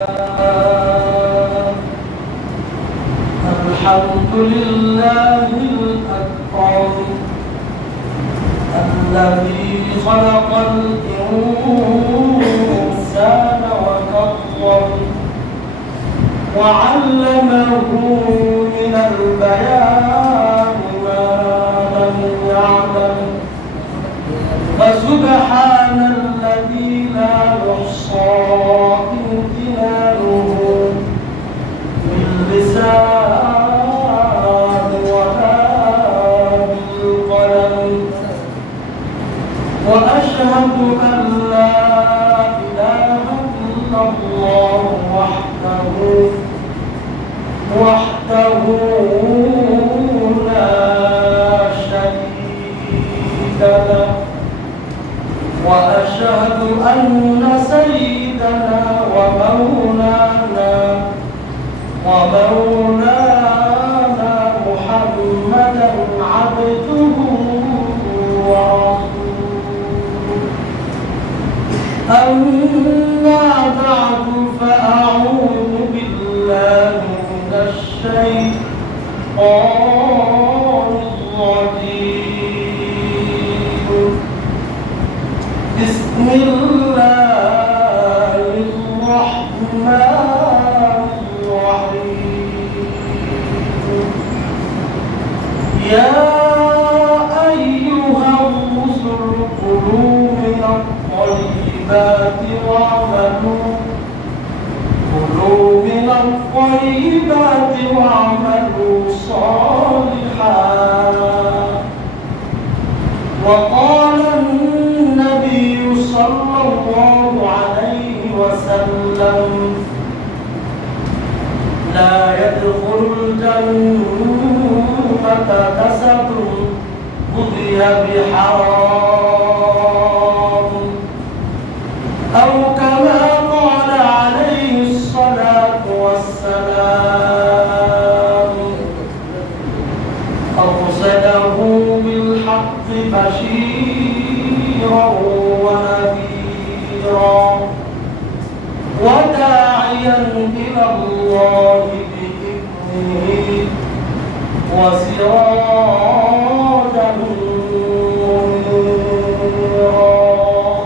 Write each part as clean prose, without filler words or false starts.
الحمد لله الأكبر الذي خلق الإنسان وكبر وعلمه من البيان ما لم يعلم فسبحان الذي لا يحصى امتنانه باللسان ولا بالقلم وأشهد أن لا إله إلا الله وحده لا شريك له وأشهد أن سيدنا ومولانا محمدا عبده ورسوله أما بعد فأعوذ بالله من الشيطان الرجيم بسم الله الرحمن الرحيم يا أيها الرسل كلوا من الطيبات واعملوا صالحا وقال النبي صلى الله عليه وسلم لا يدخل الجنة نسب غذي بحرام أو كما قال عليه الصلاة والسلام أرسله بالحق بشيرا ونذيرا وداعيا إلى الله بإذنه وسراجا منيرا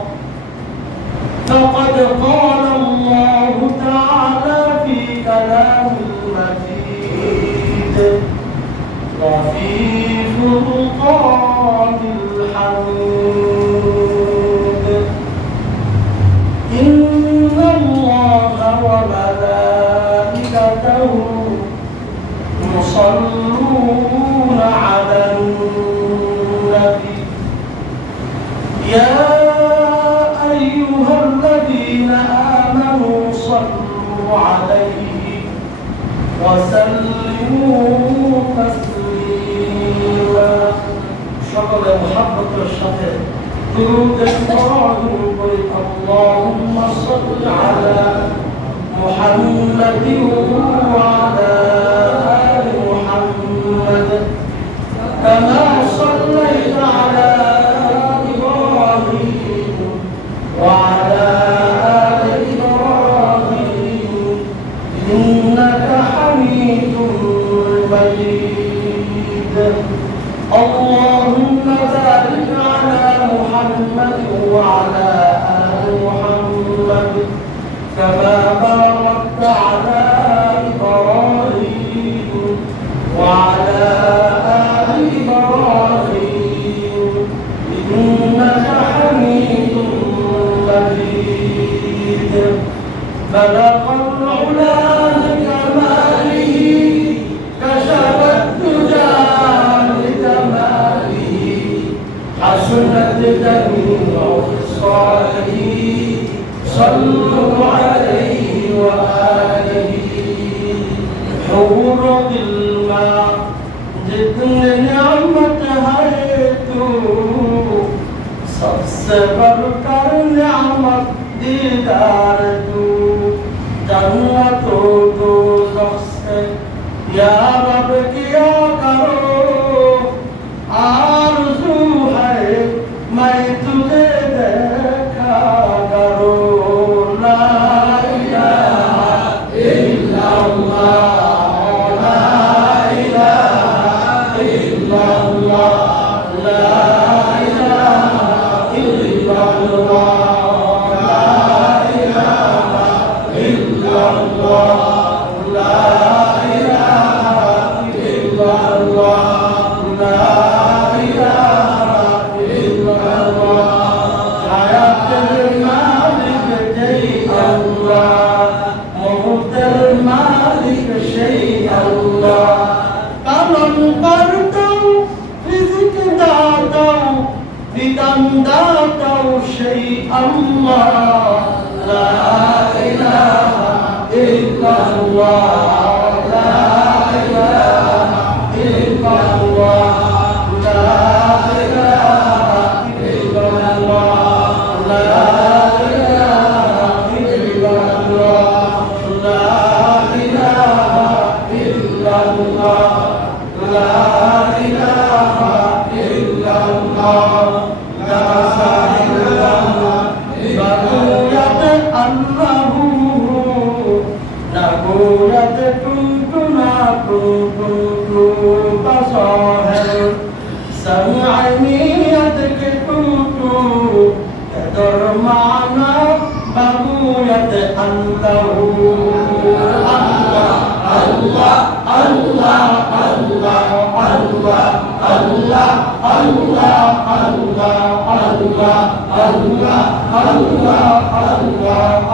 فقد قال الله تعالى في كلام المجيد وفي فرقان الحميد إن الله وملائكته يصلون على النبي يا أيها الذين آمنوا صلوا عليه وسلموا تسليما شكر محبة الشهر درود إبراهيم اللهم صل على محمد وعلى آل محمد كما صليت على إبراهيم وعلى آل إبراهيم إنك حميد مجيد اللهم بارك على محمد وعلى آل محمد كما باركت على إبراهيم وعلى آل إبراهيم إنك حميد مجيد بلغ العلا بكماله كشف الدجى بكماله حسنت جميع خصاله صلوا عليه وآله حور بالماء جتن نعمت ہے تو سب سے بڑھ کر نعمت دیدار تو جنت و دوزخ سے یا رب کیا کرو آرزو ہے میں تجھے دیکھا کرو لا الہ ইল্লাল্লাহ লা ইলাহা ইল্লাল্লাহ লা ইলাহা ইল্লাল্লাহ হায়াতুল মালিক যেই আল্লাহ মউতের মালিক সেই আল্লাহ পালন করতাম রিজিক দাতাও বিধান দাতাও সেই আল্লাহ লা ইলাহা ইল্লাল্লাহ লা ইলাহা ইল্লাল্লাহ লা ইলাহা ইল্লাল্লাহ লা ইলাহা ইল্লাল্লাহ লা ইলাহা ইল্লাল্লাহ লা ইলাহা ইল্লাল্লাহ লা সাইলাল্লাহ বাগুয়াত আল্লাহু নাগুয়াত কুনতুনা কুনতু বাসাহের sam'aniyat ke kutu termana baguyat Allahu Allah Allah Allah Allah Allah Allah Allah Allah Allah Allah Allah Allah Allah Allah Allah Allah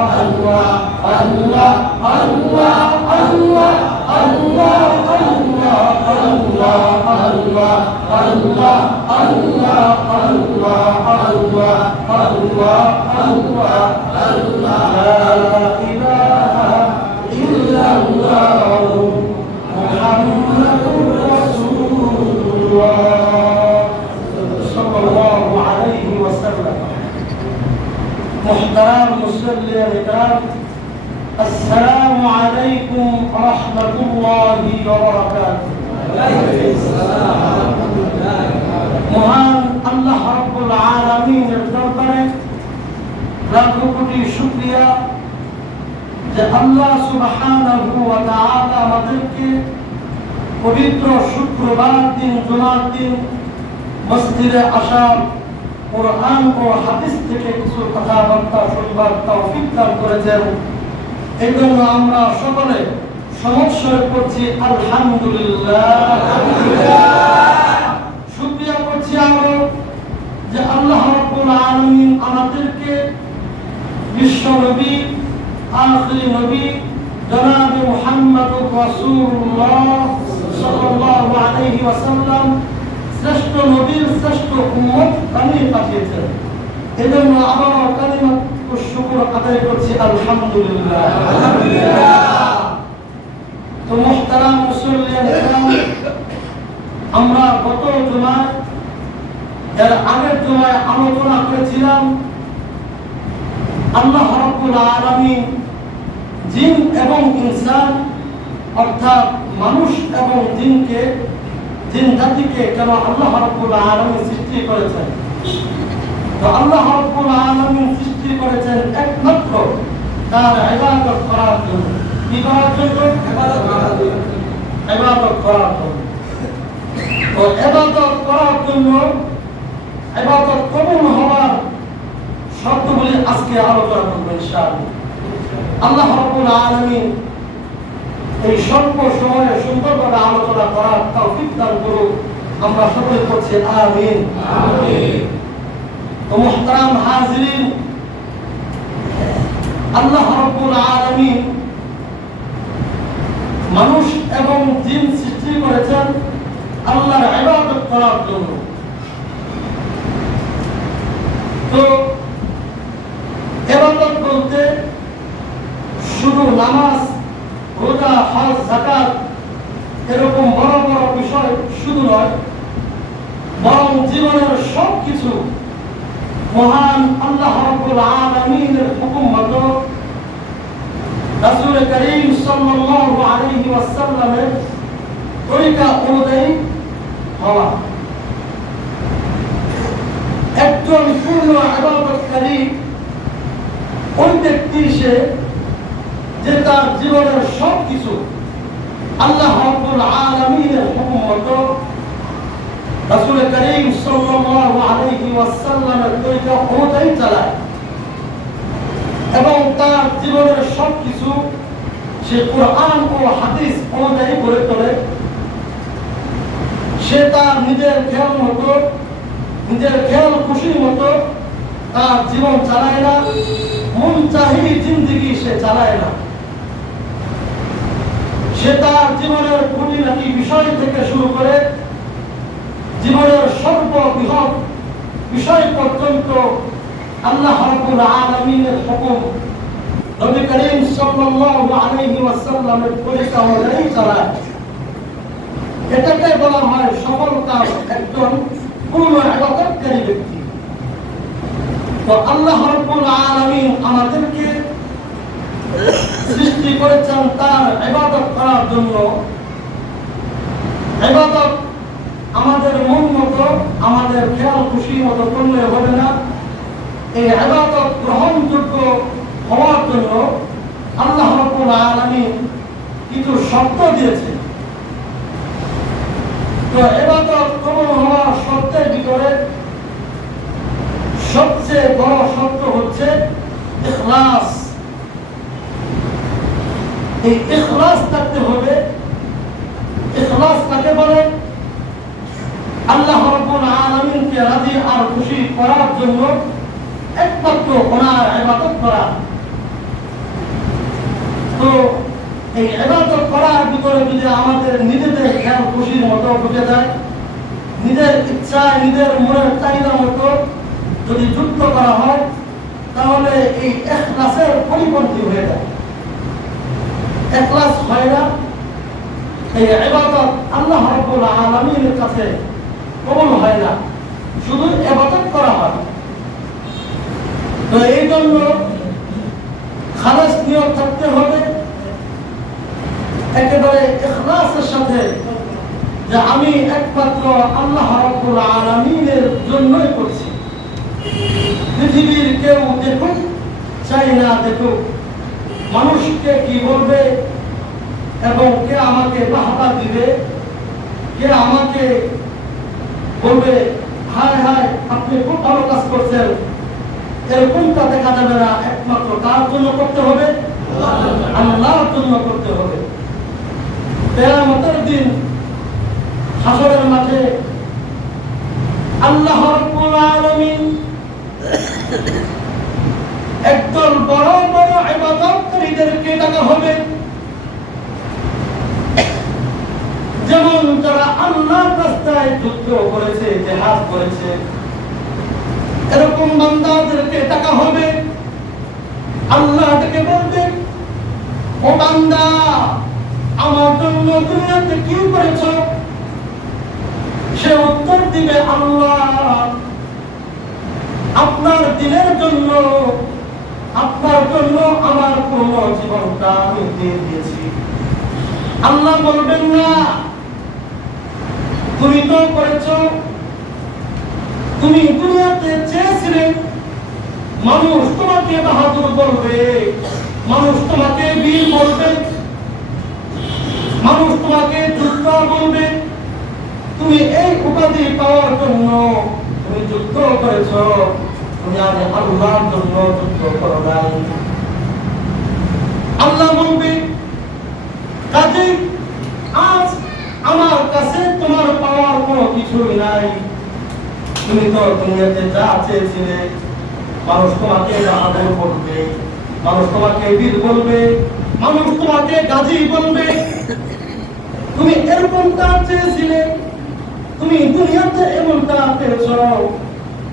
Allah محترم مسلم الكرام السلام عليكم ورحمة الله وبركاته মহান আল্লাহ রাব্বুল আলামিনের দরবারে লাখো কোটি শুকরিয়া যে আল্লাহ সুবহানাহু ওয়া তাআলা আমাদেরকে পবিত্র শুক্রবার দিন জুমার দিন মসজিদে আসার কোরআন ও হাদিস থেকে কিছু কথাবার্তা শুনবার তৌফিক দান করেছেন। এই জন্য আমরা সকলে সমস্যায় করছি আলহামদুলিল্লাহ শুকরিয়া করছি আমরা যে আল্লাহ রাব্বুল আলামিন আমাদেরকে বিশ্ব নবী আখির নবী জনাব মুহাম্মদুর রাসূলুল্লাহ সাল্লাল্লাহু আলাইহি ওয়াসাল্লাম শ্রেষ্ঠ নবীর শ্রেষ্ঠ উম্মত বানিয়ে পাঠিয়েছেন। এজন্য আবার কালিমাত ও শুকর আদায় করছি আলহামদুলিল্লাহ আলহামদুলিল্লাহ। তো মুহতারাম মুসল্লিয়ান ইকরাম, আমরা গত জুমায় এর আগের জুমায় আলোচনা করেছিলাম আল্লাহ রাব্বুল আলামিন জিন এবং ইনসান অর্থাৎ মানুষ এবং জিনকে জিন জাতিকে কেন আল্লাহ রাব্বুল আলামিন সৃষ্টি করেছেন। তো আল্লাহ রাব্বুল আলামিন সৃষ্টি করেছেন একমাত্র তার ইবাদত করার জন্য। কি করার জন্য? ইবাদত করার জন্য। ইবাদত করার জন্য। তো ইবাদত করার জন্য ইবাদত কবুল হওয়ার শর্তগুলি আজকে আলোচনা করব ইনশাআল্লাহ। আল্লাহ রাব্বুল আলামিন এই স্বল্প সময়ে সুন্দরভাবে আলোচনা করার তৌফিক দান করুন। আমরা সকলে করছি আমিন আমিন। তো মুহতারাম হাজিরিন, আল্লাহ রাব্বুল আলামিন মানুষ এবং জিন সৃষ্টি করেছেন আল্লাহর ইবাদত করার জন্য। তো ইবাদত বলতে শুধু নামাজ, রোজা, হজ, যাকাত এরকম বড় বড় বিষয় শুধু নয়, বরং জীবনের সব কিছু মহান আল্লাহ রাব্বুল আলামিনের হুকুম মতো রাসূল করিম সাল্লাল্লাহু আলাইহি ওয়াসাল্লামের তরিকা অনুযায়ী হওয়া। একজন পূর্ণ ইবাদতকারী ওই ব্যক্তি সে যে তার জীবনের সব কিছু আল্লাহ রাব্বুল আলামিনের হুকুম মতো রাসূল করিম সাল্লাল্লাহু আলাইহি ওয়াসাল্লামের তরিকা অনুযায়ী চালায় এবং তার জীবনের সব কিছু সে কোরআন ও হাদিস অনুযায়ী গড়ে তোলে, সে তার নিজের খেয়াল মতো, নিজের খেয়াল খুশির মতো তার জীবন চালায় না, মন চাহি জিন্দিগি সে চালায় না। সে তার জীবনের খুঁটিনাটি বিষয় থেকে শুরু করে জীবনের সর্ববৃহৎ বিষয় পর্যন্ত আল্লাহ রাব্বুল আলামিনের হুকুম, নবী করিম সাল্লাল্লাহু আলাইহি ওয়াসাল্লামের তরিকা অনুযায়ী চালায়। এটাকে বলা হয় সফলতা একজন পূর্ণ ইবাদতকারী ব্যক্তি। তো আল্লাহ রাব্বুল আলামিন আমাদেরকে সৃষ্টি করেছেন তার ইবাদত করার জন্য। ইবাদত আমাদের মন মতো, আমাদের খেয়াল খুশি মতো করলে হবে না। এই ইবাদত গ্রহণযোগ্য হওয়ার জন্য আল্লাহ রাব্বুল আলামিন কিছু শর্ত দিয়েছেন। তো ইবাদত কবুল হওয়ার শর্তের ভিতরে সবচেয়ে বড় শর্ত হচ্ছে ইখলাস। এই ইখলাস থাকতে হবে। ইখলাস কাকে বলে? আল্লাহ রাব্বুল আলামিনকে রাজি আর খুশি করার জন্য একমাত্র ওনার ইবাদত করা। তো এই ইবাদত করার ভিতরে যদি আমাদের নিজেদের খেয়াল খুশির মতো ঢুকে যায়, নিজের ইচ্ছা, নিজের মনের চাহিদা মতো যদি যুক্ত করা হয়, তাহলে এই ইখলাসের পরিপন্থী হয়ে যায়। ইখলাস হয় না। এই ইবাদত আল্লাহ রাব্বুল আলামিনের কাছে কবুল হয় না, শুধু ইবাদত করা হয়। তো এই জন্য খালেস নিয়ত থাকতে হবে, একেবারে ইখলাসের সাথে, যে আমি একমাত্র আল্লাহ রাব্বুল আলামিনের জন্যই করছি। পৃথিবীর কেউ দেখুক চাই না দেখুক, মানুষকে কি বলবে এবং কে আমাকে বাহবা দিবে, কে আমাকে বলবে হায় হায় আপনি খুব ভালো কাজ করছেন, এরকমটা দেখা যাবে না। একমাত্র কার জন্য করতে হবে? আল্লাহর জন্য করতে হবে। কিয়ামতের দিন হাসরের মাঠে আল্লাহ রাব্বুল আলামিন একদল বড় বড় ইবাদতকারীদেরকে ডাকা হবে, যেমন যারা আল্লাহর রাস্তায় যুদ্ধ করেছে, জিহাদ করেছে, এরকম বান্দাদেরকে ডাকা হবে। আল্লাহ তাকে বলবে, ও বান্দা, আমার জন্য দুনিয়াতে কি করেছো? সে উত্তর দিবে, আল্লাহ আপনার দিনের জন্য, আপনার জন্য আমার পূর্ণ জীবনটা আমি দিয়ে দিয়েছি। আল্লাহ বলবেন না, তুমি তো করেছো, তুমি দুনিয়াতে চেয়েছিলে মানুষ তোমাকে বাহাদুর বলবে, মানুষ তোমাকে বীর বলবে, মানুষ তোমাকে যোদ্ধা বলবে। তুমি এই উপাধি পাওয়ার জন্য তুমি যুদ্ধ করেছ, তুমি আগে আল্লাহর জন্য যুদ্ধ করো নাই। আল্লাহ বলবে, কাজেই আজ আমার কাছে তোমার পাওয়ার কোনো কিছুই নাই। তুমি তো দুনিয়াতে যা চেয়েছিলে, মানুষ তোমাকে বাহাদুর বলবে, মানুষ তোমাকে বীর বলবে, মানুষ তোমাকে গাজী বলবে। তুমি এরকমটা চেয়েছিলে, তুমি দুনিয়াতে এমনটা পেয়েছ।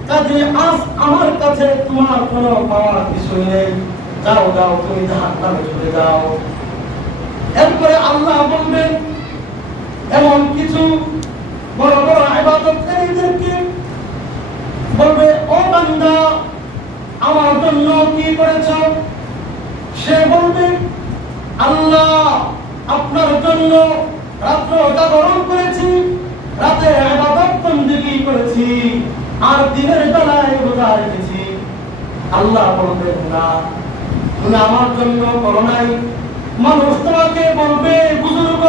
কাজে আজ আমার কাছে তোমার কোনো পাওয়ার কিছুই নেই। যাও যাও, তুমি জাহান্নামে চলে যাও। এরপরে আল্লাহ বলবেন এমন কিছু বড় বড় ইবাদতকারীদেরকে, বলবে, ও বান্দা, আমার জন্য কি করেছ? সে বলবে, আল্লাহ আপনার জন্য রাত্র জাগরণ করেছি, রাতে ইবাদত বন্দেগী করেছি, আর দিনের বেলায় রোজা রেখেছি। আল্লাহ বলবেন না, তুমি আমার জন্য করো নাই। মানুষ তোমাকে বলবে বুজুর্গ,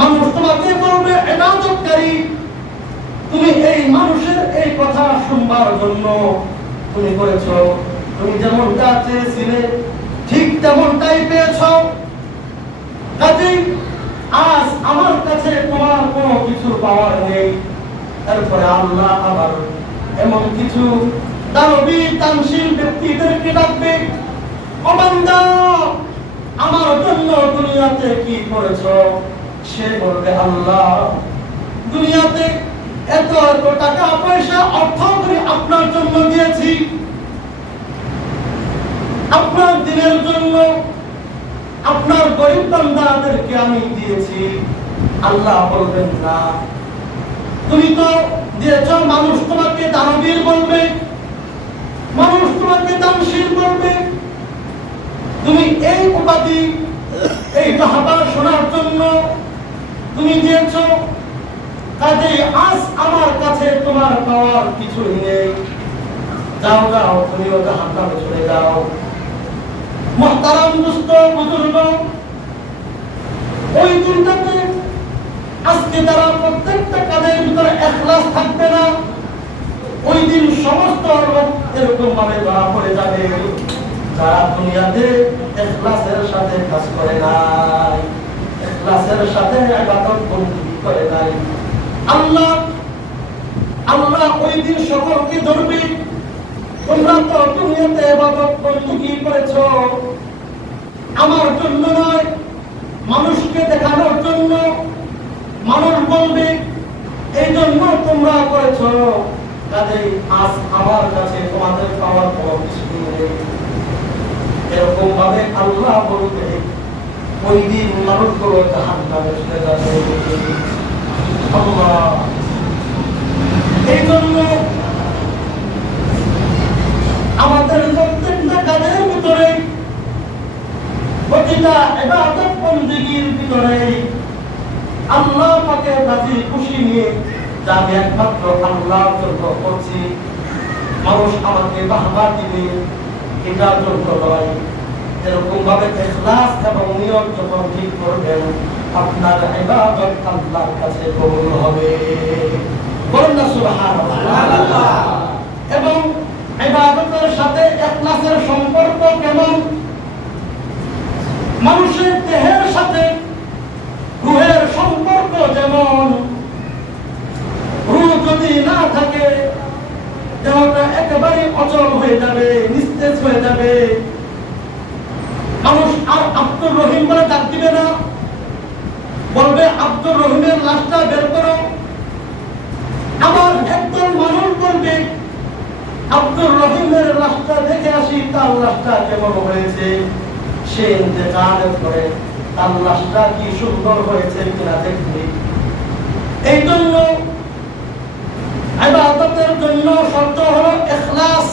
মানুষ তোমাকে বলবে ইবাদতকারী। তুমি এই মানুষের এই কথা শুনবার জন্য তুমি করেছো। তুমি যেমনটা চেয়েছিলে ঠিক তেমনটাই বিদায় পেয়েছ, কাজেই আজ আমার কাছে তোমার কোনো কিছু পাওয়ার নেই। তারপরে আল্লাহ আবার এমন কিছু দানবী দানশীল ব্যক্তিদেরকে ডাকবে, ও বান্দা আমার জন্য দুনিয়াতে কি করেছ? সে বলবে, আল্লাহ দুনিয়াতে এত এত টাকা পয়সা অর্থ করে আপনার জন্য দিয়েছি, আপনার দিনের জন্য আপনার গরিব বান্দাদেরকে আমি দিয়েছি। আল্লাহ বলবেন, না, তুমি তো দিয়েছ, মানুষ তোমাকে দানবীর বলবে, মানুষ তোমাকে দানশীল বলবে। তুমি এই উপাধি এই বাহবা শোনার জন্য তুমি দিয়েছ, কাজেই আজ আমার কাছে তোমার পাওয়ার কিছুই নেই। যাও যাও, তুমিও জাহান্নামে চলে যাও। মুহতারাম দোস্ত বুজুর্গ, ওই দিনটাতে আজকে যারা প্রত্যেকটা কাজের ভিতরে ইখলাস থাকবে না, ওই দিন সমস্ত লোক এরকম ভাবে ধরা পড়ে যাবে যারা দুনিয়াতে ইখলাসের সাথে কাজ করে নাই, ইখলাসের সাথে ইবাদত বন্দেগী করে নাই। আল্লাহ ওই দিন সকলকে ধরবে, তোমরা তো দুনিয়াতে ইবাদত বন্দেগী করেছো আমার জন্য নয়, মানুষকে দেখানোর জন্য। মানুষ বলবে এই জন্য তোমরা করেছো, কাজেই আজ আমার কাছে তোমাদের পাওয়ার কোনো কিছু নেই। এরকম ভাবে আল্লাহ বলবে, ওই দিন মানুষগুলো জাহান্নামে চলে যাবে। আল্লাহ এই জন্য আমাদের প্রত্যেকটা কাজের ভিতরে, প্রতিটা ইবাদত বন্দেগীর ভিতরে আল্লাহ পাকের রাজি খুশি নিয়ে যাবে একমাত্র আল্লাহর জন্য করছি। মানুষ আমাকে বাহবা দিবে এটার জন্য নয়। এরকম ভাবে ইখলাস এবং নিয়ত যখন ঠিক করবেন, আপনার ইবাদত আল্লাহর কাছে কবুল হবে। বলেন না সুবহানাল্লাহ। এবং ইবাদতের সাথে ইখলাসের সম্পর্ক কেমন? মানুষের দেহের সাথে রূহের সম্পর্ক যেমন, রূহ যদি না থাকে দেহটা একেবারে অচল হয়ে যাবে, নিস্তেজ হয়ে যাবে। মানুষ আর আব্দুর রহিম বলে ডাক দিবে না, বলবে আব্দুর রহিমের লাশটা বের করো। আবার একদল মানুষ বলবে আব্দুর রহিমের লাশটা দেখে আসি, তার লাশটা কেমন হয়েছে, সে ইন্তেকালের পরে তার লাশটা কি সুন্দর হয়েছে কিনা দেখবি। এই জন্য ইবাদতের জন্য শর্ত হলো ইখলাস,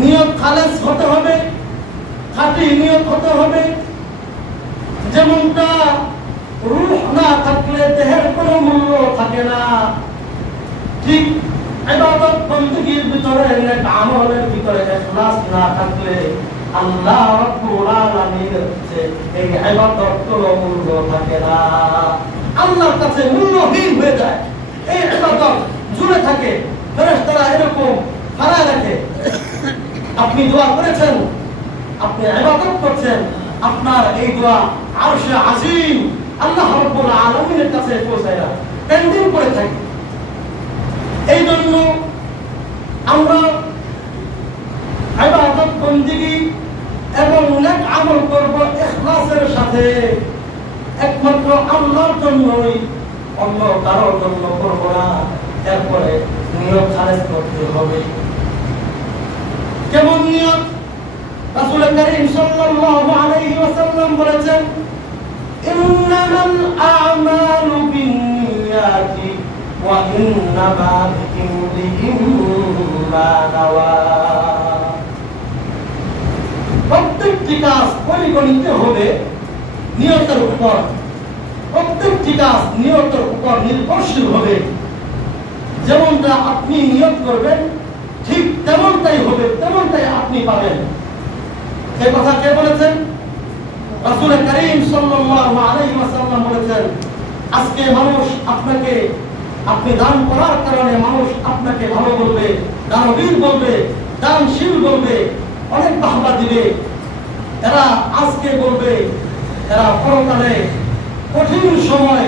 নিয়ত খালেস হতে হবে, খাঁটি নিয়ত হতে হবে। যেমনটা রূহ না থাকলে দেহের কোনো মূল্য থাকে না, ঠিক ইবাদত বন্দেগীর ভিতরে, নেক আমলের ভিতরে ইখলাস না থাকলে আল্লাহ রাব্বুল আলামিনের কাছে এই ইবাদত কোনো মূল্য থাকে না, আল্লাহর কাছে মূল্যহীন হয়ে যায়। এই ইবাদত জুড়ে থাকে, ফেরেশতারা এরকম ফালায় রাখে। আপনি দোয়া করেছেন, আপনি ইবাদত করছেন, আপনার এই দোয়া আরশে আজিম আল্লাহ রাব্বুল আলামিনের কাছে পৌঁছায় না, পেন্ডিং করে থাকে। এই জন্য আমরা ইবাদত বন্দেগী এবং নেক আমল করব ইখলাসের সাথে, একমাত্র আল্লাহর জন্যই, অন্য কারোর জন্য করব না। এরপরে নিয়ত খালেস করতে হবে। কেমন নিয়ত? রাসূল করিম সাল্লাল্লাহু আলাইহি ওয়াসাল্লাম বলেছেন, ইন্নামাল আ'মালু বিন্নিয়াতি ওয়া ইন্নামা লিকুল্লি মা নাওয়া। প্রত্যেকটি কাজ পরিগণিত হবে নিয়তের উপর, প্রত্যেকটি কাজ নিয়তের উপর নির্ভরশীল হবে। যেমনটা আপনি নিয়ত করবেন ঠিক তেমনটাই হবে, তেমনটাই আপনি পাবেন। এই কথা কে বলেছেন? রাসূল করিম সাল্লাল্লাহু আলাইহি ওয়াসাল্লাম বলেছেন, আজকে মানুষ আপনাকে, আপনি দান করার কারণে মানুষ আপনাকে ভালো বলবে, দানবীর বলবে, দানশীল বলবে, অনেক বাহবা দিবে। এরা আজকে বলবে, এরা পরকালে কঠিন সময়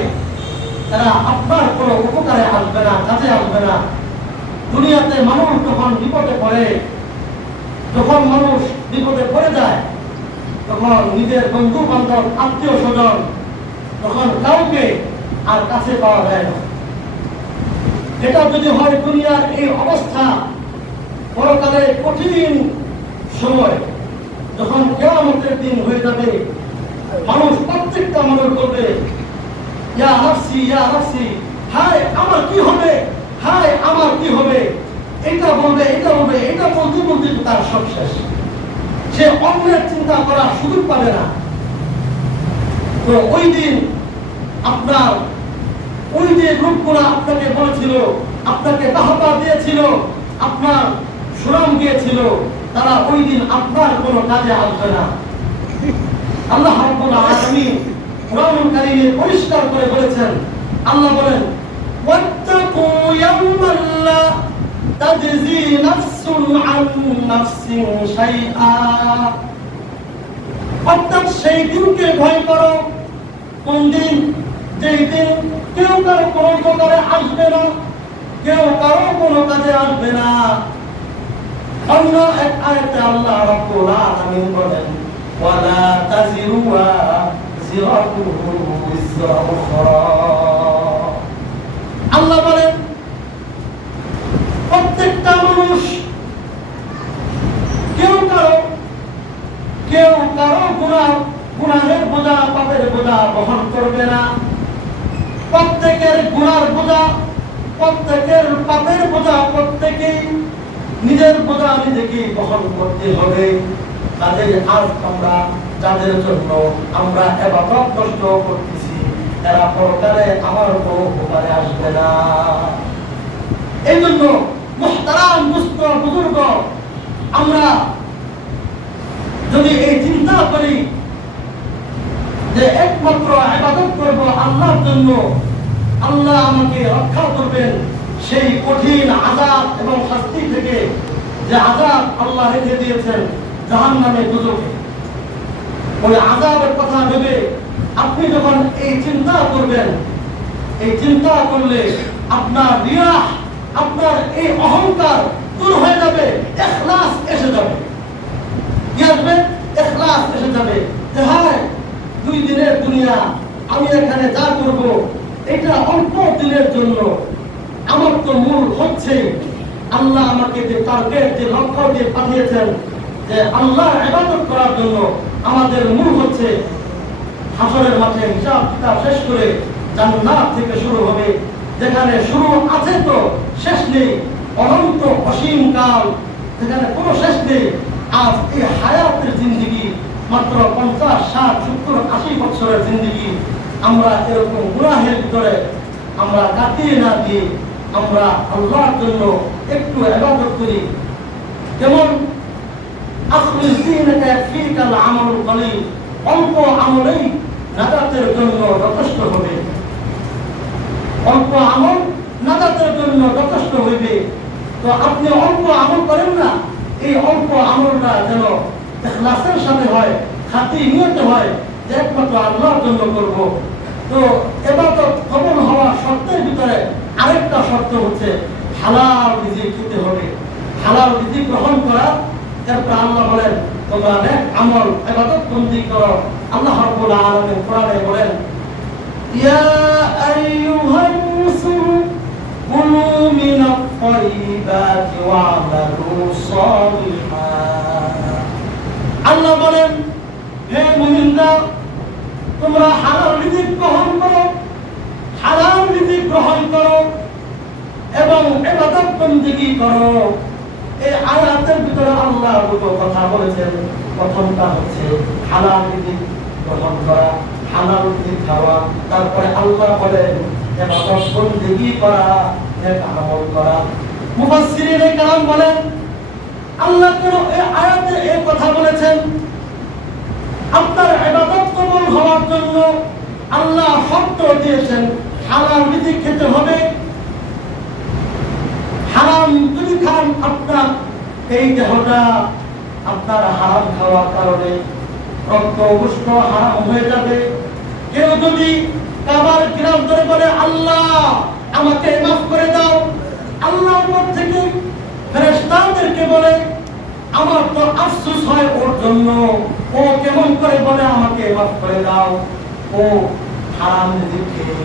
এরা আপনার কোনো উপকারে আসবে না, কাজে আসবে না। দুনিয়াতে মানুষ যখন বিপদে পড়ে, যখন মানুষ বিপদে পড়ে যায়, তখন নিজের বন্ধু বান্ধব, আত্মীয় স্বজন, তখন কাউকে আর কাছে পাওয়া যায় না। এটা যদি হয় দুনিয়ার এই অবস্থা, পরকালে কঠিন সময় যখন কিয়ামতের দিন হয়ে যাবে, মানুষ প্রত্যেকটা মানুষ বলবে, ইয়া নাফসি ইয়া নাফসি, হায় আমার কি হবে, হায় আমার কি হবে। এটা বলবে, এটা বলবে, এটা বলতে বলতে তার সব শেষ। সে অন্যের চিন্তা করার সুযোগ পাবে না। তো ওই দিন আপনার ওই যে গ্রুপগুলো আপনাকে বলেছিল, আপনাকে বাহবা দিয়েছিল, আপনার সুনাম দিয়েছিল, তারা ওই দিন আপনার কোনো কাজে আসবে না। আল্লাহ রাব্বুল আলামিন কোরআনুল কারীমে পরিষ্কার করে বলেছেন, আল্লাহ বলেন, ওয়াত্তাকু ইয়াওমান লা তাজজি নাফসুন আন নাফসিন শাইআ। অর্থাৎ সেই দিনকে ভয় করো। কোন দিন? যেই দিন কেউ কারো কোনো উপকারে আসবে না, কেউ কারো কোনো কাজে আসবে না। অন্য এক আয়াতে আল্লাহ রাব্বুল আলামিন বলেন, ওয়ালা তাজিরু ওয়াজিরাতুন বিজরা উখরা। আল্লাহ বলেন, প্রত্যেকটা মানুষ কেউ কারো গুনাহের বোঝা, পাপের বোঝা বহন করবে না। প্রত্যেকের গুনার বোঝা, প্রত্যেকের পাপের বোঝা প্রত্যেকেই নিজের বোঝা নিজেকেই বহন করতে হবে। তাদের আজ আমরা যাদের জন্য আমরা ইবাদত নষ্ট করতেছি, এরা পরকালে আমার কোনো উপকারে আসবে না। এই জন্য মুহতারাম দুস্থ বুজুর্গ, আমরা যদি এই চিন্তা করি যে একমাত্র ইবাদত করব আল্লাহর জন্য, আল্লাহ আমাকে রক্ষা করবেন সেই কঠিন আযাব এবং শাস্তি থেকে, যে আযাব আল্লাহ রেখে দিয়েছেন জাহান্নামে, দুজকে। ওই আযাবের কথা ভেবে আপনি যখন এই চিন্তা করবেন, এই চিন্তা করলে আপনার রিয়া, আপনার এই অহংকার দূর হয়ে যাবে, ইখলাস এসে যাবে। কি আসবে? ইখলাস এসে যাবে। যে হ্যাঁ, 2 দিনের দুনিয়া, আমি এখানে যা করব এটা অল্প দিনের জন্য। আমার তো মূল হচ্ছে আল্লাহ আমাকে যে টার্গেট, যে লক্ষ্য দিয়ে পাঠিয়েছেন, যে আল্লাহর ইবাদত করার জন্য আমাদের মূল হচ্ছে হাসরের মাঠে হিসাব কিতাব শেষ করে জান্নাত থেকে শুরু হবে, যেখানে শুরু আছে তো শেষ নেই, অনন্ত অসীম কাল, যেখানে কোনো শেষ নেই। আজ এই হায়াতের জিন্দেগি মাত্র 50, 60, 70, 80 বছরের জিন্দেগি, আমরা এরকম গুনাহের ভিতরে আমরা কাটিয়ে না দিয়ে আমরা আল্লাহর জন্য একটু ইবাদত করি। যেমন আখলিস দীনাকা ইয়াকফিকাল আমালুল কলিল, অল্প আমলেই নাজাতের জন্য যথেষ্ট হবে। অল্প আমল নাজাতের জন্য যথেষ্ট হইবে। তো আপনি অল্প আমল করেন না, এই অল্প আমলটা যেন ইখলাসের সাথে হয়, খাঁটি নিয়তে হয়, যে একমাত্র আল্লাহর জন্য করব। তো ইবাদত কবুল হওয়ার শর্তের ভিতরে আরেকটা শর্ত হচ্ছে হালাল রিজিক খেতে হবে, হালাল রিজিক গ্রহণ করা। এরপর আল্লাহ বলেন, তোমরা নেক আমল ইবাদত বন্দি করো। আল্লাহ রাব্বুল আলামিন কোরআনে বলেন, ইয়া আইয়ুহান রাসূল কুলু মিনাত তাইয়্যিবাতি ওয়া'মালু সালিহান। আল্লাহ বলেন, হে মুমিনরা, তোমরা হালাল রিজিক গ্রহণ করো, হালাল রিজিক গ্রহণ করো এবং ইবাদত বন্দেগী করো। এই আয়াতের ভিতরে আল্লাহ দুটো কথা বলেছেন। প্রথমটা হচ্ছে হালাল রিজিক গ্রহণ করা, হালাল রিজিক খাওয়া। তারপরে আল্লাহ বলেন ইবাদত বন্দেগী করা, নেক আমল করা। মুফাসসিরিনে কেরাম বলেন, আল্লাহ কেন এই আয়াতে এই কথা বলেছেন? আপনার ইবাদত কবুল হওয়ার জন্য আল্লাহ শর্ত দিয়েছেন, হালাল রিজিক খেতে হবে। হারাম যদি খান, আপনার এই দেহটা আপনার হারাম খাওয়ার কারণে রক্ত গোশত হারাম হয়ে যাবে। কেউ যদি কাবার কিরাম ধরে বলে আল্লাহ আমাকে মাফ করে দাও, আল্লাহ উপর থেকে ফেরেশতাদেরকে বলে আমার তো আফসোস হয় ওর জন্য, ও কেমন করে বলে আমাকে মাফ করে দাও, ও হারাম রিজিক খেয়ে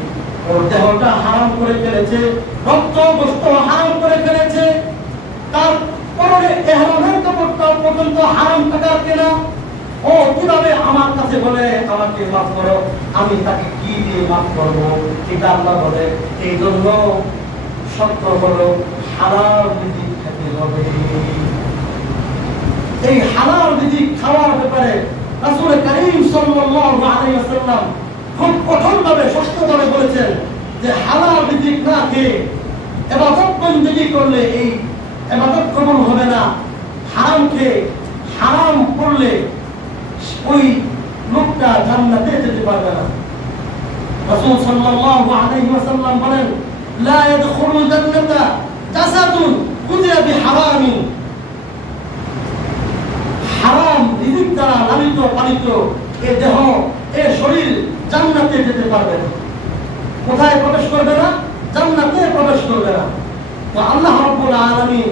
ওর দেহটা হারাম করে ফেলেছে, রক্ত গোশত হারাম করে ফেলেছে, তার পরনে ইহরামের কাপড়টা পর্যন্ত হারাম টাকা কেনা, ও কিভাবে আমার কাছে বলে আমাকে মাফ করো, আমি তাকে কি দিয়ে মাফ করবো? এটা আল্লাহ বলে এই জন্য সত্য হলো হালাল রিজিক খেতে হবে। এই হালাল রিজিক খাওয়ার ব্যাপারে রাসূল করিম সাল্লাল্লাহু আলাইহি ওয়াসাল্লাম খুব কঠোরভাবে শক্তভাবে বলেছেন যে হালাল রিজিক না খেয়ে ইবাদত বন্দেগী করলে এই ইবাদত কবুল হবে না। হারাম খেয়ে হারাম করলে ওই লোকটা জান্নাতে যেতে পারবে না। রাসূল সাল্লাল্লাহু আলাইহি ওয়াসাল্লাম বলেন লা ইয়াদখুলুল জান্নাতা জাসাদুন কুদিয়া বিহারামিন, হারাম রিজিক দ্বারা লালিত পালিত এ দেহ এ শরীর জান্নাতে যেতে পারবে না। কোথায় প্রবেশ করবে না? জান্নাতে প্রবেশ করবে না। তো আল্লাহ রাব্বুল আলামিন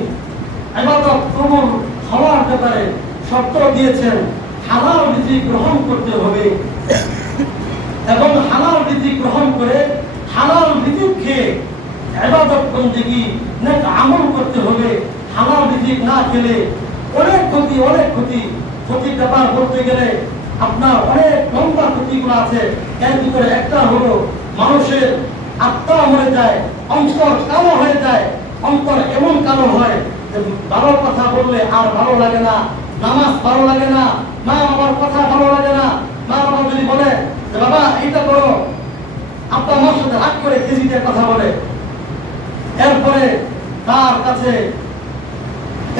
ইবাদত কবুল হওয়ার ব্যাপারে শর্ত দিয়েছেন হালাল রিজিক গ্রহণ করতে হবে এবং হালাল রিজিক গ্রহণ করে হালাল রিজিক খেয়ে ইবাদত বন্দেগী নেক আমল করতে হবে। হালাল রিজিক না খেলে অনেক ক্ষতি ক্ষতির ব্যাপার বলতে গেলে আপনার অনেক লম্বা ক্ষতিগুলো আছে। এর ভিতরে একটা হলো মানুষের আত্মা মরে যায়, অন্তর কালো হয়ে যায়। অন্তর এমন কালো হয় যে ভালো কথা বললে আর ভালো লাগে না, নামাজ ভালো লাগে না, মা বাবার কথা ভালো লাগে না। মা বাবা যদি বলে যে বাবা এইটা করো, আব্বা আমার সাথে রাগ করে কেজিতে কথা বলে, এরপরে তার কাছে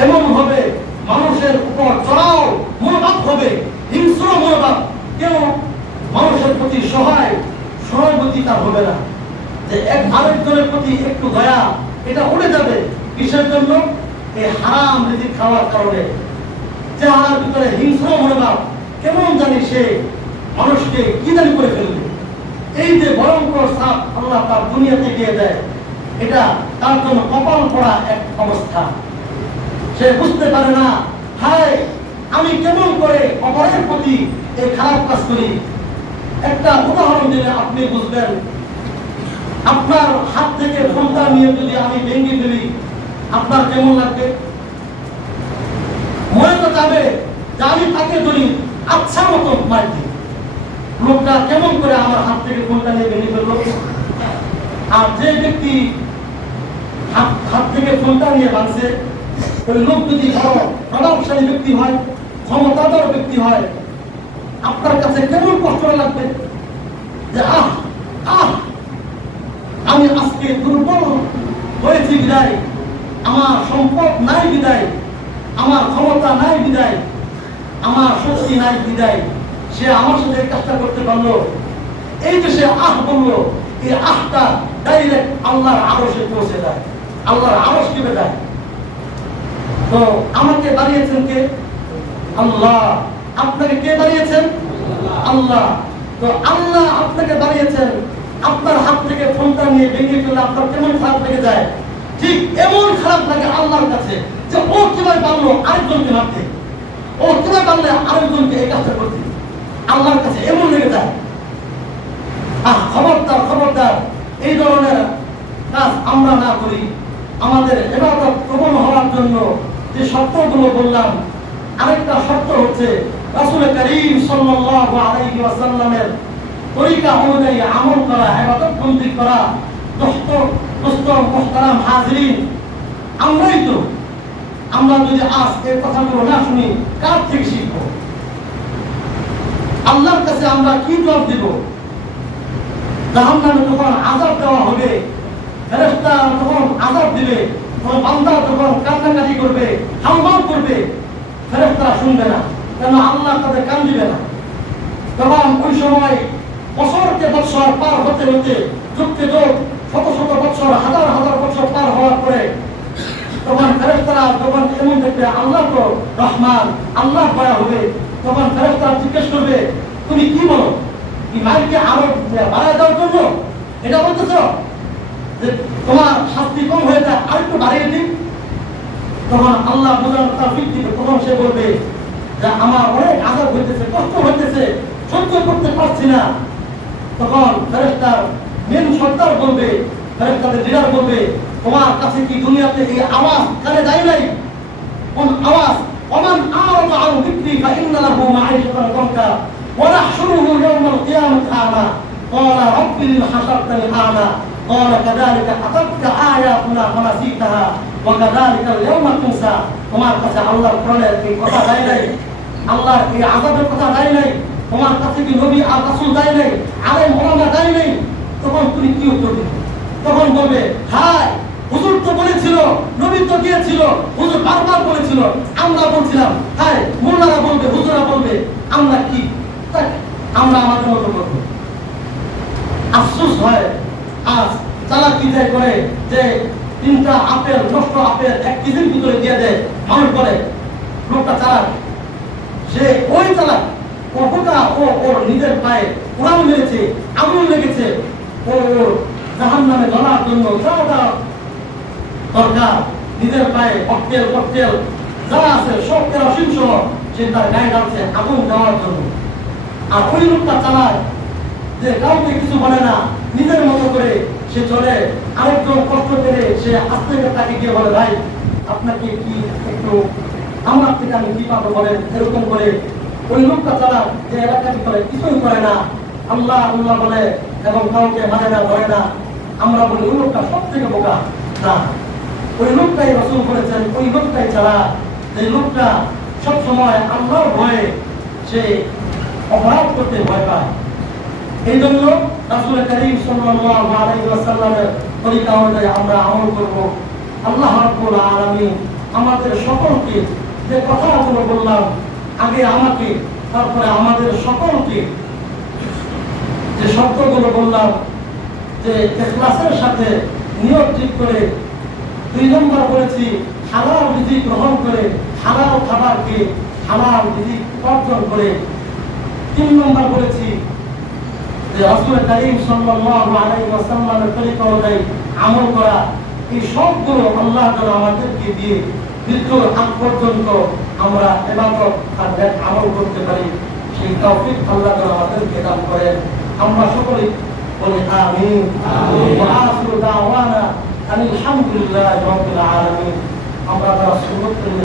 এমন হবে মানুষের উপর চড়াও মনোভাব হবে, হিংস্র মনোভাব। কেউ মানুষের প্রতি সহানুভূতি তার হবে না, যে এক আরেকজনের প্রতি একটু দয়া এটা উড়ে যাবে। কিসের জন্য? এই হারাম রিজিক খাওয়ার কারণে। যার ভিতরে হিংস্র মনোভাব, কেমন জানি সে মানুষকে কি জানি করে ফেলবে। এই যে ভয়ঙ্কর সাপ আল্লাহ তার দুনিয়াতে দিয়ে দেয়, এটা তার জন্য কপাল পড়া এক অবস্থা। সে বুঝতে পারে না, হায় আমি কেমন করে অপরের প্রতি এই খারাপ কাজ করি। একটা উদাহরণ দিলে আপনি বুঝবেন। আপনার হাত থেকে ফোনটা নিয়ে যদি আমি ভেঙে ফেলি, আপনার কেমন লাগবে? মনে তো যাবে যে আমি তাকে ধরি আচ্ছা মতো মার দিই। লোকটা কেমন করে আমার হাত থেকে ফোনটা নিয়ে ভেঙে ফেললো? আর যে ব্যক্তি হাত থেকে ফোনটা নিয়ে ভাঙছে, ওই লোক যদি বড় প্রভাবশালী ব্যক্তি হয়, ক্ষমতাধর ব্যক্তি হয়, আপনার কাছে কেমন কষ্ট লাগবে যে আমি আজকে দুর্বল হয়েছি বিদায়, আমার সম্পদ নাই বিদায়, আমার ক্ষমতা নাই বিদায়, আমার শক্তি নাই বিদায়, সে আমার সাথে কাজটা করতে পারলো। এই যে সে বললো, এই আহটা ডাইরেক্ট আল্লাহর আরশে পৌঁছে যায়, আল্লাহর আরশ কেঁপে যায়। তো আমাকে বানিয়েছেন কে? আল্লাহ। আপনাকে কে বানিয়েছেন? আল্লাহ। তো আল্লাহ আপনাকে বানিয়েছেন, আপনার হাত থেকে ফোনটা নিয়ে ভেঙে ফেললে আপনার কেমন খারাপ লেগে যায়? ঠিক এমন খারাপ লাগে আল্লাহর কাছে যে ও কিভাবে পারলো আরেকজনকে মারতে, ও কিভাবে পারলে আরেকজনকে এই কাজটা করতে, আল্লাহর কাছে এমন লেগে যায়। খবরদার এই ধরনের কাজ আমরা না করি। আমাদের ইবাদত কবুল হওয়ার জন্য যে শর্তগুলো বললাম, আরেকটা শর্ত হচ্ছে রাসূল করিম সাল্লাল্লাহু আলাইহি ওয়াসাল্লামের তরিকা অনুযায়ী আমল করা, ইবাদত বন্দেগী করা। দোস্ত মুহতারাম হাজিরিন, আমরা যদি আজ এই কথাগুলো না শুনি, কার থেকে শিখব? আল্লাহর কাছে আমরা কি জবাব দিব? জাহান্নামে যখন আযাব দেওয়া হবে, ফেরেশতা যখন আযাব দিবে, তখন বান্দা যখন কান্নাকাটি করবে, হাউমাউ করবে, ফেরেশতারা শুনবে না, কেন আল্লাহ তাদের কান দিবে না। তখন ওই সময় বছরকে বছর পার হতে হতে, যুগকে যুগ, শত শত বছর, হাজার হাজার বছর পার হওয়ার পরে তখন ফেরেশতারা যখন এমন দেখবে আল্লাহ তো রহমান, আল্লাহ দয়া হবে, তখন ফেরেশতারা জিজ্ঞেস করবে তুমি কি বলো, কি মাইলকে আরো বাড়ায় দেওয়ার জন্য এটা বলতেছো যে তোমার শাস্তি কম হয়ে যায় আর একটু বাড়িয়ে দিন? তখন আল্লাহ বোঝানোর তৌফিক দিবে, তখন সে বলবে যে আমার অনেক আযাব হইতেছে, কষ্ট হইতেছে, সহ্য করতে পারছি না। তখন ফেরেশতার মেন সর্দার বলবে, ফেরেশতাদের লিডার বলবে তোমার কাছে কি দুনিয়াতে এই আওয়াজ কানে যায় নাই? কোন আওয়াজ? ওমান আরাদা আন যিকরি ফাইন্না লাহু মাঈশাতান দানকা ওয়া নাহশুরুহু ইয়াওমাল কিয়ামাতি আ'মা ক্বালা রাব্বি লিম হাশারতানি আ'মা ক্বালা কাযালিকা আতাতকা আয়াতুনা ফানাসিতাহা ওয়া কাযালিকা আল-ইয়াওমা তুনসা। তোমার কাছে আল্লাহর কোরআনের এই কথা যায় নাই, আল্লাহর এই আযাবের কথা যায় নাই, তোমার কাছে কি নবী আর রাসূল যায় নাই, আলেম ওলামা যায় নাই? তখন তুমি কি উত্তর দিবে? তখন বলবে হায় হুজুর তো বলেছিল, নবী তো দিয়েছিল, হুজুর বারবার বলেছিল, আমরা বলছিলাম। হায় মোল্লারা বলবে, হুজুরা বলবে আমরা কি আমরা আমাদের মতো করব। আফসোস হয় আজ চালাকি দেয় করে যে 3টা আপেল, নষ্ট আপেল 1 কেজির ভিতরে দিয়ে দেয় মানুষ বলে লোকটা চালাক। সে ওই চালাক, ও ওর নিজের পায়ে কোরআন মেরেছে, আগুন লেগেছে, ও জাহান্নামে জ্বলার জন্য যা দরকার নিজের পায়ে ককটেল যা আছে সব কেরোসিন সহ সে তার গায়ে ডালছে আগুন দেওয়ার জন্য। আর ওই লোকটা চালায় যে কাউকে কিছু বলে না, নিজের মতো করে সে চলে, আরেকজন কষ্ট করে সে আস্তে করে তাকে গিয়ে বলে ভাই আপনাকে কি একটু আমার থেকে আমি কি পাবো বলেন, এরকম করে ওই লোকটা চালা যে এলাকাটি করে কিছুই করে না, আল্লাহ আল্লাহ বলে এবং কাউকে মানে না ধরে না। আমরা বলি ওই লোকটা সব থেকে বোকা। না, ওই লোকটাই রাসূল বলেছেন ওই লোকটাই ছাড়া যে লোকটা সব সময় আল্লাহর ভয়ে সে অপরাধ করতে ভয় পায়। এই জন্য রাসূল কারীম সাল্লাল্লাহু আলাইহি ওয়াসাল্লামের তরিকা অনুযায়ী আমরা আমল করব। আল্লাহ রাব্বুল আলামিন আমাদের সকলকে যে কথাগুলো বললাম, আগে আমাকে তারপরে আমাদের সকলকে যে শব্দগুলো বললাম, যে ইখলাসের সাথে নিয়ত ঠিক করে, 2 নম্বর বলেছি হালাল রিজিক গ্রহণ করে, হালাল খাবার খেয়ে হালাল রিজিক অর্জন করে, 3 নম্বর বলেছি যে রাসূল কারীম সাল্লাল্লাহু আলাইহি ওয়াসাল্লামের তরিকা অনুযায়ী আমল করা। এই সবগুলো আল্লাহ যেন আমাদেরকে দিয়ে মৃত্যুর আগ পর্যন্ত আমরা ইবাদত আর নেক আমল করতে পারি, সেই তৌফিক আল্লাহ যেন আমাদেরকে দান করেন। আমরা সকলে বলি আমিন। ওয়া আখিরু দাওয়ানা আলহামদুলিল্লাহি রাব্বিল আলামিন। আমরা তার সুন্নাত